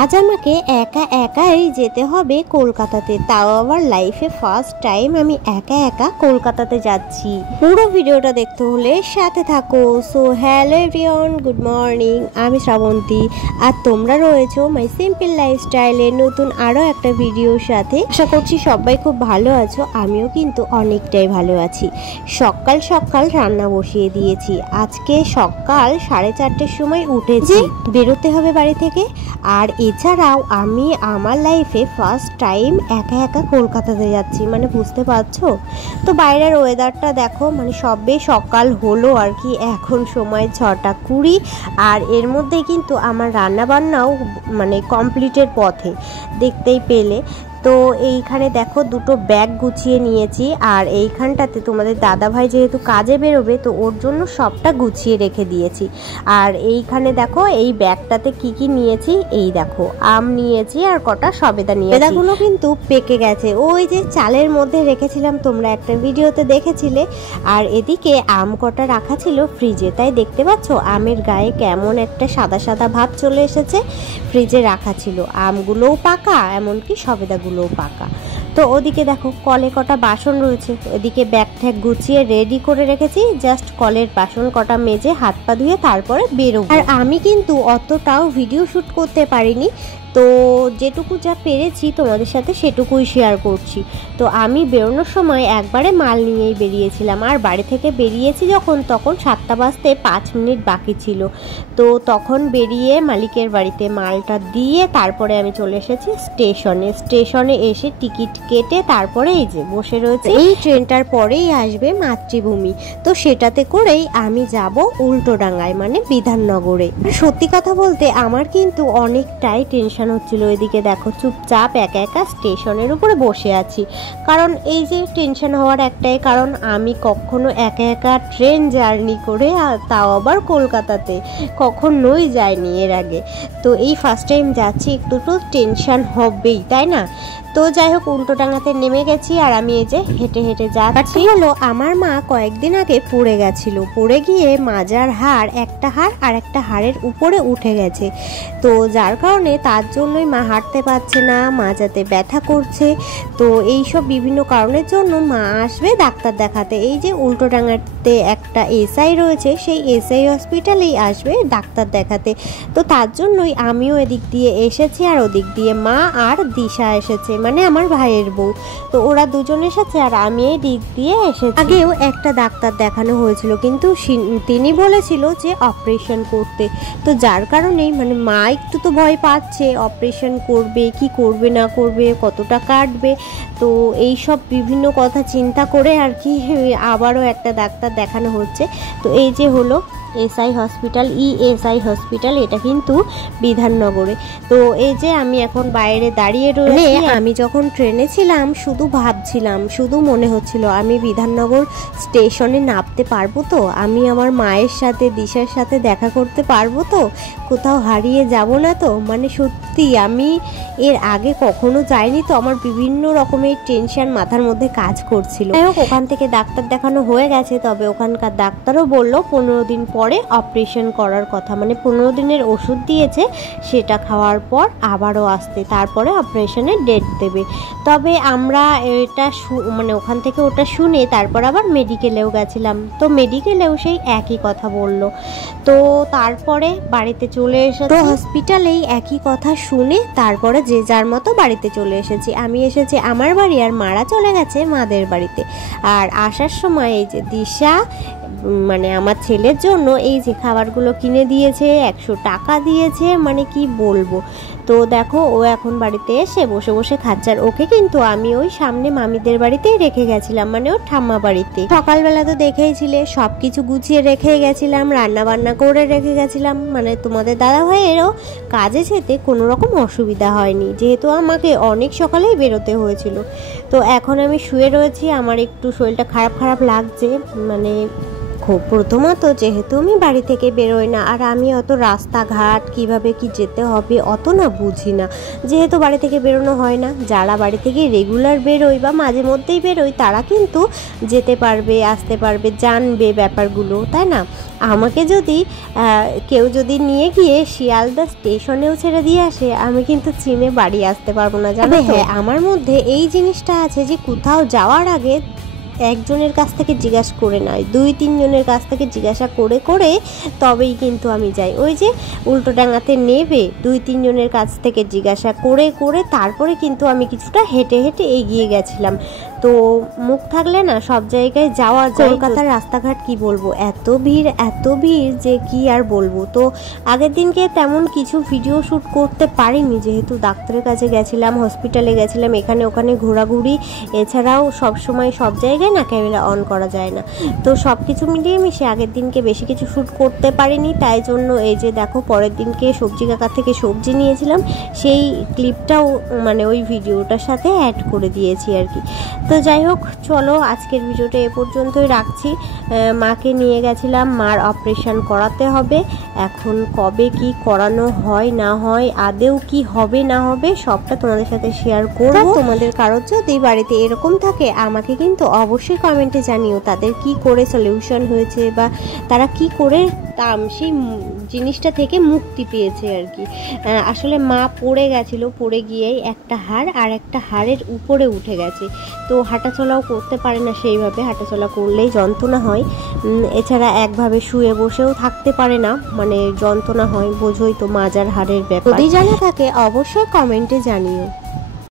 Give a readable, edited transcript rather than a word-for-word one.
আজ আমাকে একা একাই যেতে হবে কলকাতাতে, তাও আবার লাইফে ফার্স্ট টাইম আমি একা একা কলকাতাতে যাচ্ছি। পুরো ভিডিওটা দেখতে হলে সাথে থাকো। So hello everyone, good morning, আমি শ্রাবন্তী আর তোমরা রয়েছো মাই সিম্পল লাইফস্টাইলের নতুন আরও একটা ভিডিওর সাথে। আশা করছি সবাই খুব ভালো আছো, আমিও কিন্তু অনেকটাই ভালো আছি। সকাল সকাল রান্না বসিয়ে দিয়েছি। আজকে সকাল 4:30টার সময় উঠেছি, বেরোতে হবে বাড়ি থেকে। আর এছাড়াও আমি আমার লাইফে ফার্স্ট টাইম একা একা কলকাতাতে যাচ্ছি, মানে বুঝতে পারছো তো। বাইরের ওয়েদারটা দেখো, মানে সবে সকাল হলো আর কি, এখন সময় 6:20। আর এর মধ্যে কিন্তু আমার রান্না বান্নাও মানে কমপ্লিটের পথে, দেখতেই পেলে। তো এইখানে দেখো দুটো ব্যাগ গুছিয়ে নিয়েছি, আর এইখানটাতে তোমাদের দাদাভাই যেহেতু কাজে বেরোবে তো ওর জন্য সবটা গুছিয়ে রেখে দিয়েছি। আর এইখানে দেখো এই ব্যাগটাতে কি কি নিয়েছি, এই দেখো আম নিয়েছি আর কটা সবেদা নিয়েছি। সবেদাগুলো কিন্তু পেকে গেছে, ওই যে চালের মধ্যে রেখেছিলাম, তোমরা একটা ভিডিওতে দেখেছিলে। আর এদিকে আম কটা রাখা ছিল ফ্রিজে, তাই দেখতে পাচ্ছ আমের গায়ে কেমন একটা সাদা সাদা ভাব চলে এসেছে। ফ্রিজে রাখা ছিল, আমগুলোও পাকা, এমনকি সবেদাগুলো পাকা। তো ওদিকে দেখো কলে কটা বাসন রয়েছে, ওদিকে ব্যাগ ট্যাগ গুছিয়ে রেডি করে রেখেছি। জাস্ট কলের বাসন কটা মেজে হাত পা ধুয়ে তারপরে বেরোবো। আর আমি কিন্তু অতটাও ভিডিও শ্যুট করতে পারিনি, তো যেটুকু যা পেরেছি তোমাদের সাথে সেটুকুই শেয়ার করছি। তো আমি বেরোনোর সময় একবারে মাল নিয়েই বেরিয়েছিলাম, আর বাড়ি থেকে বেরিয়েছি যখন তখন 7টা বাজতে 5 মিনিট বাকি ছিল। তো তখন বেরিয়ে মালিকের বাড়িতে মালটা দিয়ে তারপরে আমি চলে এসেছি স্টেশনে এসে টিকিট কেটে তারপরে এই যে বসে রয়েছে। এই ট্রেনটার পরেই আসবে মাতৃভূমি, তো সেটাতে করেই আমি যাব উল্টোডাঙ্গায়, মানে বিধাননগরে। সত্যি কথা বলতে আমার কিন্তু অনেকটাই টেনশন হচ্ছিল। এদিকে দেখো চুপচাপ একা একা স্টেশনের উপরে বসে আছি, কারণ এই যে টেনশন হওয়ার একটাই কারণ, আমি কখনো একা একা ট্রেন জার্নি করে, তাও আবার কলকাতাতে কখনোই যাইনি এর আগে। তো এই ফার্স্ট টাইম যাচ্ছি, একটু তো টেনশন হবেই, তাই না? তো যাই হোক উল্টোডাঙ্গাতে নেমে গেছি, আর আমি এই যে হেঁটে হেঁটে যাচ্ছি। হলো আমার মা কয়েকদিন আগে পড়ে গেছিল, পড়ে গিয়ে মাজার হাড়, একটা হাড় আর একটা হাড়ের উপরে উঠে গেছে। তো যার কারণে তার জন্যই মা হাঁটতে পারছে না, মাজাতে ব্যথা করছে। তো এইসব বিভিন্ন কারণের জন্য মা আসবে ডাক্তার দেখাতে। এই যে উল্টোডাঙ্গাতে একটা এসআই রয়েছে, সেই এসআই হসপিটালেই আসবে ডাক্তার দেখাতে। তো তার জন্যই আমিও এদিক দিয়ে এসেছি, আর ওদিক দিয়ে মা আর দিশা এসেছে, মানে আমার ভাইয়ের বউ। তো ওরা দুজন এসেছে আর আমি এই দিক দিয়ে এসেছি। আগেও একটা ডাক্তার দেখানো হয়েছিল, কিন্তু তিনি বলেছিল যে অপারেশন করতে। তো যার কারণেই মানে মা একটু তো ভয় পাচ্ছে, অপারেশন করবে কি করবে না করবে, কতটা কাটবে। তো এই সব বিভিন্ন কথা চিন্তা করে আর কি আবারও একটা ডাক্তার দেখানো হচ্ছে। তো এই যে হলো এসআই হসপিটাল, ইএসআই হসপিটাল, এটা কিন্তু বিধাননগরে। তো এই যে আমি এখন বাইরে দাঁড়িয়ে রয়েছি। আমি যখন ট্রেনে ছিলাম শুধু ভাবছিলাম, শুধু মনে হচ্ছিল আমি বিধাননগর স্টেশনে নামতে পারবো তো, আমি আমার মায়ের সাথে দিশার সাথে দেখা করতে পারবো তো, কোথাও হারিয়ে যাব না তো। মানে সত্যি আমি এর আগে কখনো যাইনি, তো আমার বিভিন্ন রকমের টেনশন মাথার মধ্যে কাজ করছিল। যাই হোক ওখান থেকে ডাক্তার দেখানো হয়ে গেছে, তবে ওখানকার ডাক্তারও বললো 15 দিন পরে অপারেশন করার কথা, মানে 15 দিনের ওষুধ দিয়েছে, সেটা খাওয়ার পর আবারও আসতে, তারপরে অপারেশনের ডেট দেবে। তবে আমরা এটা মানে ওখান থেকে ওটা শুনে তারপর আবার মেডিকেলেও গেছিলাম, তো মেডিকেলেও সেই একই কথা বললো। তো তারপরে বাড়িতে চলে এসেছি, তো হসপিটালেই একই কথা শুনে তারপরে যে যার মতো বাড়িতে চলে এসেছি। আমি এসেছি আমার বাড়ি, আর মারা চলে গেছে মাদের বাড়িতে। আর আসার সময় এই যে দিশা মানে আমার ছেলের জন্য এই যে খাবারগুলো কিনে দিয়েছে, 100 টাকা দিয়েছে, মানে কি বলবো। তো দেখো ও এখন বাড়িতে এসে বসে বসে খাচ্ছে, আর ওকে কিন্তু আমি ওই সামনে মামিদের বাড়িতেই রেখে গেছিলাম, মানে ওর ঠাম্মা বাড়িতে। সকালবেলা তো দেখেইছিলে সব কিছু গুছিয়ে রেখে গেছিলাম, রান্না বান্না করে রেখে গেছিলাম, মানে তোমাদের দাদা ভাইয়েরও কাজে যেতে কোনো রকম অসুবিধা হয়নি, যেহেতু আমাকে অনেক সকালেই বেরোতে হয়েছিল। তো এখন আমি শুয়ে রয়েছি, আমার একটু শরীরটা খারাপ খারাপ লাগছে, মানে দেখো, প্রথমত যেহেতু আমি বাড়ি থেকে বেরোই না, আর আমি অত রাস্তাঘাট কিভাবে কি যেতে হবে অত না বুঝি না, যেহেতু বাড়ি থেকে বেরোনো হয় না। যারা বাড়ি থেকে রেগুলার বেরোয় বা মাঝে মধ্যেই বেরোয় তারা কিন্তু যেতে পারবে, আসতে পারবে, জানবে ব্যাপারগুলো, তাই না? আমাকে যদি কেউ যদি নিয়ে গিয়ে শিয়ালদা স্টেশনেও ছেড়ে দিয়ে আসে, আমি কিন্তু চিনে বাড়ি আসতে পারবো না, জানো? হ্যাঁ, আমার মধ্যে এই জিনিসটা আছে যে কোথাও যাওয়ার আগে একজনের কাছ থেকে জিজ্ঞাসা করে নয়, 2-3 জনের কাছ থেকে জিজ্ঞাসা করে করে তবেই কিন্তু আমি যাই। ওই যে উল্টোডাঙাতে নেবে 2-3 জনের কাছ থেকে জিজ্ঞাসা করে করে তারপরে কিন্তু আমি কিছুটা হেঁটে হেঁটে এগিয়ে গেছিলাম। তো মুখ থাকলে না সব জায়গায় যাওয়া যায়। কলকাতার রাস্তাঘাট কি বলবো, এত ভিড় যে কি আর বলবো। তো আগের দিনকে তেমন কিছু ভিডিও শ্যুট করতে পারিনি, যেহেতু ডাক্তারের কাছে গেছিলাম, হসপিটালে গেছিলাম, এখানে ওখানে ঘোরাঘুরি, এছাড়াও সব সময় সব জায়গায় না ক্যামেরা অন করা যায় না। তো সব কিছু মিলিয়ে মিশে আগের দিনকে বেশি কিছু শ্যুট করতে পারিনি, তাই জন্য এই যে দেখো পরের দিনকে সবজি কাকার থেকে সবজি নিয়েছিলাম, সেই ক্লিপটাও মানে ওই ভিডিওটার সাথে অ্যাড করে দিয়েছি আর কি। তো যাই হোক, চলো আজকের ভিডিওটা এ পর্যন্তই রাখছি। মাকে নিয়ে গেছিলাম, মার অপারেশন করাতে হবে। এখন কবে কি করানো হয় না হয়, আদেও কি হবে না হবে, সবটা তোমাদের সাথে শেয়ার করব। তোমাদের কারোর যদি বাড়িতে এরকম থাকে আমাকে কিন্তু অবশ্যই কমেন্টে জানিও তাদের কি করে সলিউশন হয়েছে বা তারা কি করে সেই জিনিসটা থেকে মুক্তি পেয়েছে আর কি। আসলে মা পড়ে গেছিলো, পড়ে গিয়েই একটা হাড় আর একটা হাড়ের উপরে উঠে গেছে, তো হাঁটাচলাও করতে পারে না সেইভাবে, হাঁটাচলা করলেই যন্ত্রণা হয়, এছাড়া একভাবে শুয়ে বসেও থাকতে পারে না, মানে যন্ত্রণা হয়, বোঝোই তো মাজার হাড়ের ব্যাপার। যদি জানা থাকে অবশ্যই কমেন্টে জানিও।